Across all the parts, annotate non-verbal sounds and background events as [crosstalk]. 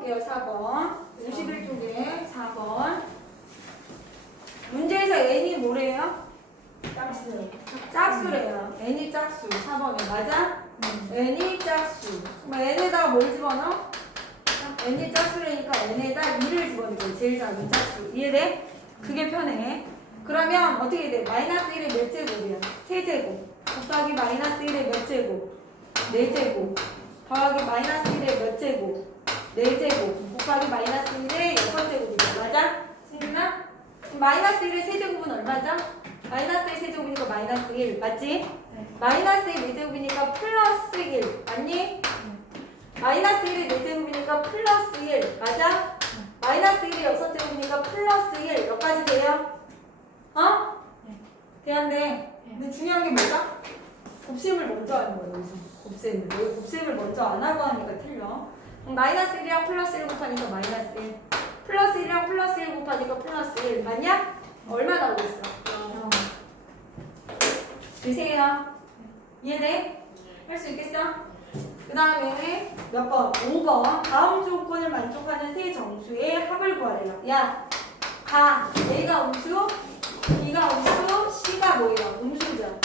볼게요. 4번. 51쪽에 4번. 문제에서 n이 뭐래요? 짝수. 짝수래요. n이 짝수. 4번에 맞아? n이 짝수. 그럼 n에다가 뭘 집어넣어? n이 짝수라니까 n에다 2를 집어넣어. 제일 작은 짝수. 이해돼? 그게 편해. 그러면 어떻게 돼? 마이너스 1의 몇 제곱이야? 세제곱. 곱하기 마이너스 1의 몇 제곱? 네제곱 더하기 마이너스 1의 몇 제곱? 네제곱 곱하기 마이너스 1의 6제곱이야. 맞아? 그럼 마이너스 1의 세제곱은 얼마죠? 마이너스 1 세제곱이니까 마이너스 1. 맞지? 마이너스 1 4제곱이니까 플러스 1. 맞니? 마이너스 1이 4제곱이니까 플러스 1. 맞아? 마이너스 1이 6제곱이니까 플러스 1. 여기까지 돼요? 어? 네. 돼안돼. 근데 중요한 게 뭐다? 곱셈을 먼저 하는 거야, 여기서. 곱셈을. 여기 곱셈을 먼저 안 하고 하니까 틀려. 마이너스 1이랑 플러스 1 곱하니까 마이너스 1. 플러스 1이랑 플러스 1 곱하니까 플러스 1. 맞냐? 얼마 나오겠어? 드세요. 이해돼? 할 수 있겠어? 그 다음에 몇 번? 5번. 다음 조건을 만족하는 세 정수의 합을 구하래요. 야, 가. A가 음수, B가 음수, C가 뭐예요? 음수죠.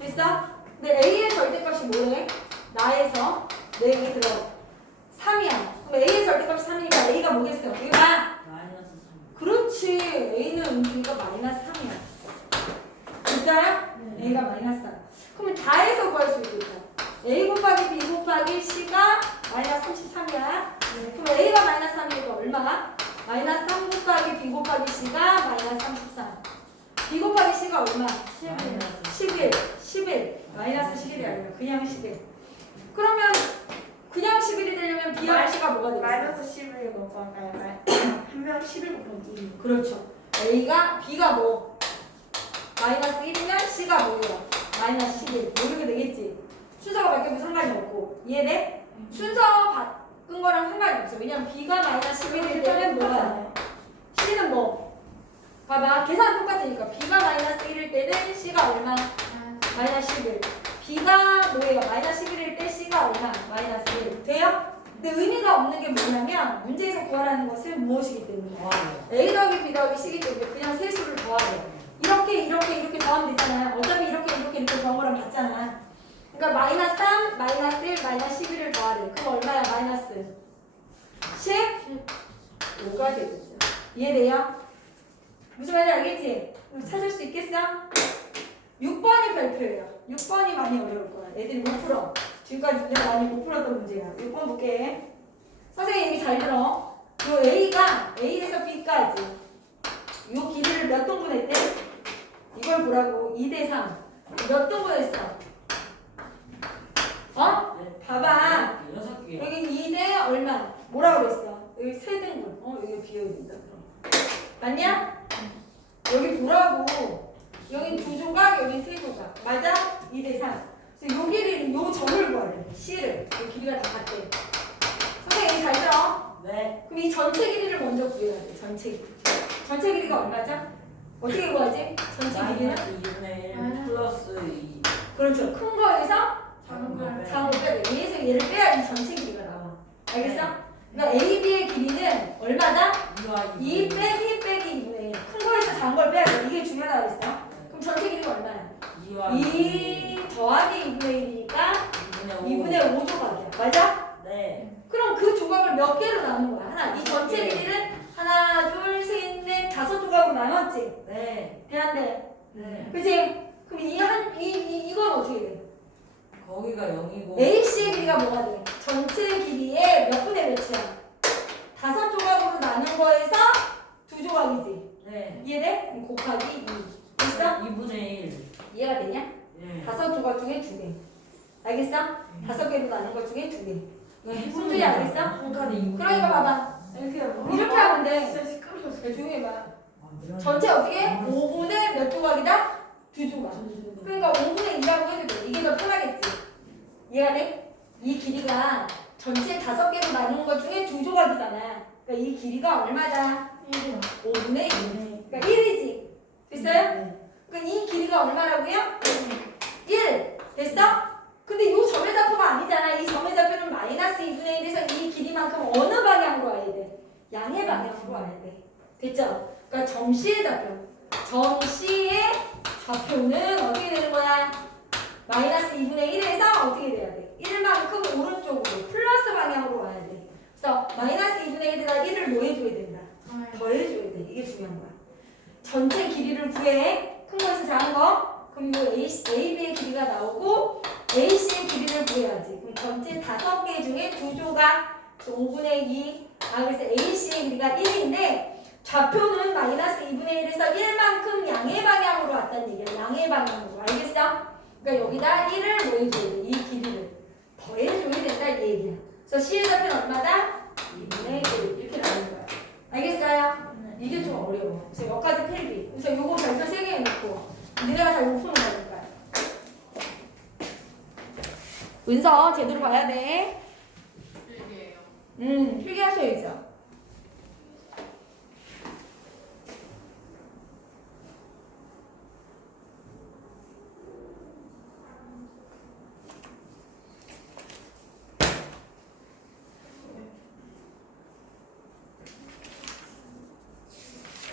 됐어? 근데 A의 절대값이 뭐래? 나에서 내 얘기 들어. 3이야. 그럼 A의 절대값이 3이니까 A가 뭐겠어? 이거 봐. 마이너스 3. 그렇지. A는 음수니까 마이너스 3이야. 됐어요? 네. A가 마이너스 3. 그러면 다 해서 구할 수 있겠다. A 곱하기 B 곱하기 C가 마이너스 33이야. 그럼 A가 마이너스 3이니까 얼마가? 마이너스 3 곱하기 B 곱하기 C가 마이너스 33. B 곱하기 C가 얼마? 11. 11. 마이너스 11이 아니라 그냥 11. 그러면 그냥 11이 되려면 B하고 C가 뭐가 되겠어? 마이너스 11 곱하기 한명 11 곱하기 그렇죠. A가 B가 뭐 마이너스 1이면 C가 뭐예요? 마이너스 11 모르게 되겠지. 순서가 바뀌면 상관이 없고 이해돼? 순서 바꾼 거랑 상관이 없어. 왜냐면 B가 마이너스 11일 때는 뭐야? C는 뭐? 봐봐 계산 똑같으니까 B가 마이너스 1일 때는 C가 얼마? 마이너스 11. B가 뭐예요? 마이너스 11일 때 C가 얼마? 마이너스 1. 돼요? 근데 의미가 없는 게 뭐냐면 문제에서 구하라는 것은 무엇이기 때문에. A 더하기 B 더하기 C기 때문에 그냥 세수를 더하래. 이렇게 이렇게 이렇게 더하면 되잖아요. 어차피 이렇게 이렇게 이렇게 거랑 같잖아. 그러니까 마이너스 3, 마이너스 1, 마이너스 11을 더하래. 그럼 얼마야? 마이너스 10? 5가 되겠죠. 이해돼요? 무슨 말인지 알겠지? 찾을 수 있겠어? 6번이 별표예요. 6번이 많이 어려울 거야. 애들이 못 풀어. 지금까지 내가 많이 못 풀었던 문제야. 6번 볼게. 선생님 얘기 잘 들어. 요 A가 A에서 B까지 요 길이를 몇 동분했대? 이걸 보라고 2대 3. 몇 동분했어? 어? 네. 봐봐. 개. 여기 2대 얼마? 뭐라고 그랬어? 여기 세 등분. 어, 여기. 그럼. 맞냐? 여기 보라고. 여기 두 조각, 여기 세 조각. 맞아? 2대 3. 그래서 요 길이는 요 점을 구하래. C를. 이 길이가 다 같대. 선생님 잘 들어. 네. 그럼 이 전체 길이를 먼저 구해야 돼. 전체 길이. 전체 길이가 얼마죠? 어떻게 구하지? 전체 길이는? 마이너스 2분의 1 아. 플러스 2. 그렇죠. 큰 거에서 작은 거를 작은 거 빼야 돼. 얘에서 얘를 빼야 이 전체 길이가 나와. 알겠어? 그러니까 A, B의 길이는 얼마다? 2와 2 빼기 빼기 2분의 1. 큰 거에서 작은 걸 빼야 돼. 이게 중요하다 그랬어. 그럼 전체 길이가 얼마야? 2와 2 더하기 2분의 1이니까 2분의 5. 2분의 5 조각이야. 맞아? 네. 그럼 그 조각을 몇 개로 나눈 거야? 하나. 이 전체 길이를 하나, 둘, 셋, 넷, 다섯 조각으로 나눴지? 네. 대한대. 네. 그치? 그럼 이 한, 이, 이, 이건 어떻게 돼? 거기가 0이고. AC의 길이가 뭐가 돼? 전체 길이의 몇 분의 몇이야? 다섯 조각으로 나눈 거에서 두 조각이지. 네. 이해돼? 그럼 곱하기 2. 됐어? 2분의 1. 이해가 되냐? 네. 다섯 조각 중에 두 개. 알겠어? 다섯 개로 나눈 것 중에 두 개. 네. 손주이 알겠어? 한 칸에 2분의 그러니까 봐봐. 이렇게 이렇게 하면 돼. 진짜 시끄러워 야, 조용히 해봐. 아, 전체 어떻게? 5분의 몇 조각이다? 두 조각. 그러니까 5분의 2라고 해도 돼. 이게 더 편하겠지. 이해가 돼? 이 길이가 전체 다섯 개로 나눈 것 중에 두 조각이잖아. 그러니까 이 길이가 얼마다? 1이요 5분의 1. 그러니까 1이지. 됐어요? 얼마라고요? 1. 됐어? 근데 이 점의 좌표가 아니잖아. 이 점의 좌표는 마이너스 2분의 1에서 이 길이만큼 어느 방향으로 와야 양의 방향으로 와야 돼. 됐죠? 그러니까 점시의 좌표. 점시의 좌표는 어떻게 되는 거야? 마이너스 2분의 1에서 어떻게 돼야 돼? 1만큼 오른쪽으로 플러스 방향으로 와야 돼. 그래서 마이너스 2분의 1에다 1을 뭐 해줘야 된다? 더해줘야 돼. 이게 중요한 거야. 전체 길이를 구해. 큰 것은 작은 거. 그럼 이거 A, AB의 길이가 나오고 AC의 길이를 구해야지. 그럼 전체 다섯 개 중에 두 조각 5분의 2. 아, 그래서 AC의 길이가 1인데 좌표는 마이너스 2분의 1에서 1만큼 양의 방향으로 왔다는 얘기야. 양의 방향으로. 알겠어? 그러니까 여기다 1을 뭐 해줘야 돼? 이 길이를. 더해줘야 된다 이 얘기야. 그래서 C의 좌표는 얼마다? 2분의 1. 이렇게 나오는 거야. 알겠어요? 이게 좀 어려워. 그래서 여기까지 필기. 그래서 요거 별표 3개 해놓고 니네가 잘 못 푸는 거니까. 은서 제대로 봐야 돼. 필기예요. 음, 필기하셔야죠.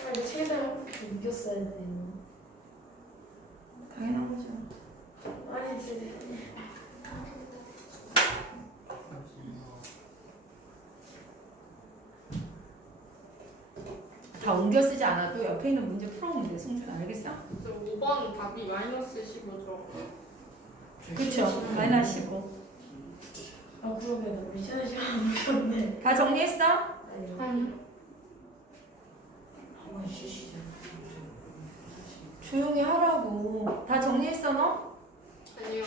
아니 최대한 이겼어야 돼. 당연한 거죠. 아니 진짜. 다 옮겨 쓰지 않아도 옆에 있는 문제 풀어오면 돼, 승준. 알겠어? 저 5번 답이 마이너스 15죠. 그쵸. 마이너스 15. 아 그러게 나 미션 시간 못했네. 다 정리했어? 아니. 한번 쉬시죠. 조용히 하라고. 다 정리했어, 너? 아니요.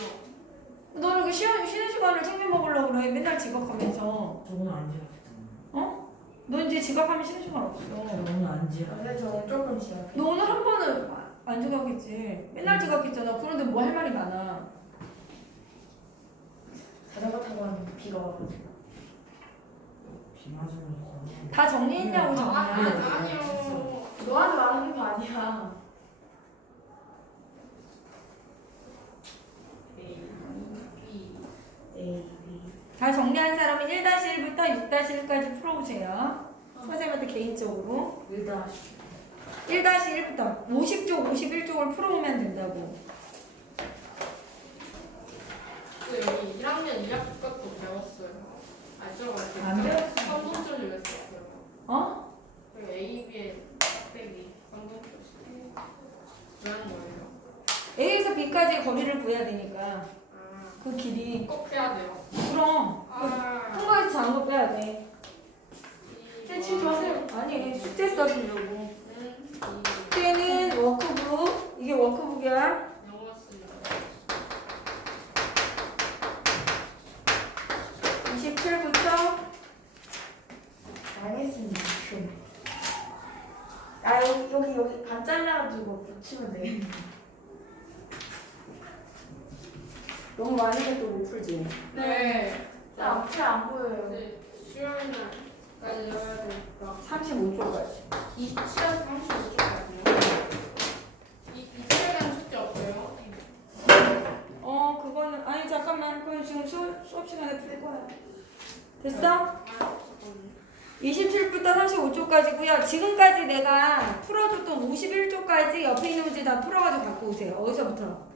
너 이렇게 쉬는, 쉬는 시간을 챙겨 먹으려고 그래. 맨날 지각하면서. 오늘 안 지었잖아. 너 이제 지각하면 쉬는 시간 없어. 오늘 안 지었. 원래 저는 조금 지어. 너 오늘 한 번은 안 지각했지. 맨날 지각했잖아. 그런데 뭐 할 말이 많아. 자전거 타고 왔는데 비가 와가지고. 비 맞으면서 걸어. 다 정리했냐고, 아, 정리야. 아, 아니요. 너한테 말하는 거 아니야. A, B. A B. 다 정리한 사람은 1-1부터 6-1까지 풀어보세요. 선생님한테 개인적으로. 일단 1-1부터 50쪽, 51쪽을 풀어오면 된다고. 그 여기 1학년 2학기 것도 배웠어요. 알죠? 안 배웠어. 3분조를 했었어요. 어? 그 A, B의 빼기 3분조씩. 왜한 거예요? A에서 B까지 거리를 구해야 되니까 아, 그 길이 꼭 해야 돼요. 그럼 아, 작은 거 빼야 돼. 대충 하세요. 아니 숙제 써주려고. 음, 이 숙제는 워크북 이게 워크북이야. 영어 쓰는 27부터 알겠습니다. 아 여기 여기 여기 반 잘라가지고 붙이면 돼. [laughs] 너무 많이 해도 못 풀지. 네. 나 앞에 안 보여요. 네, 수요일 날까지 해야 되니까 35쪽까지. 27에서 35초까지요. 이 이틀간 숙제 없어요? 어 그거는 아니 잠깐만 그건 지금 수, 수업 시간에 풀 거야. 됐어? 아, 잠깐만요. 27부터 35쪽까지고요. 지금까지 내가 풀어줬던 51쪽까지 옆에 있는 문제 다 풀어가지고 갖고 오세요. 어디서부터?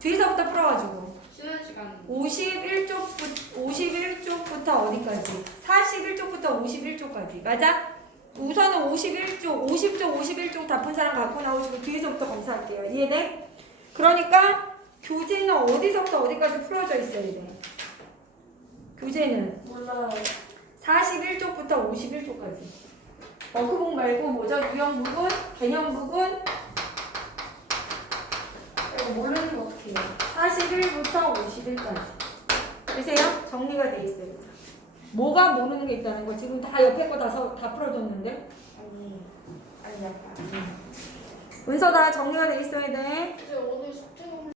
뒤에서부터 풀어가지고 쉬는 시간 51쪽부터 51쪽부터 어디까지? 41쪽부터 51쪽까지 맞아? 우선은 51쪽, 50쪽, 51쪽 다 푼 사람 갖고 나오시고 뒤에서부터 검사할게요. 이해돼? 그러니까 교재는 어디서부터 어디까지 풀어져 있어야 돼. 교재는 몰라요. 41쪽부터 51쪽까지. 워크북 말고 뭐죠? 유형 부분, 개념 부분, 이거 해요? 41부터 51까지. 되세요? 정리가 돼 있어요. 뭐가 모르는 게 있다는 거 지금 다 옆에 거 다 다 풀어줬는데 아니 아니 약간. 문서 다 정리가 돼 있어야 돼. 이제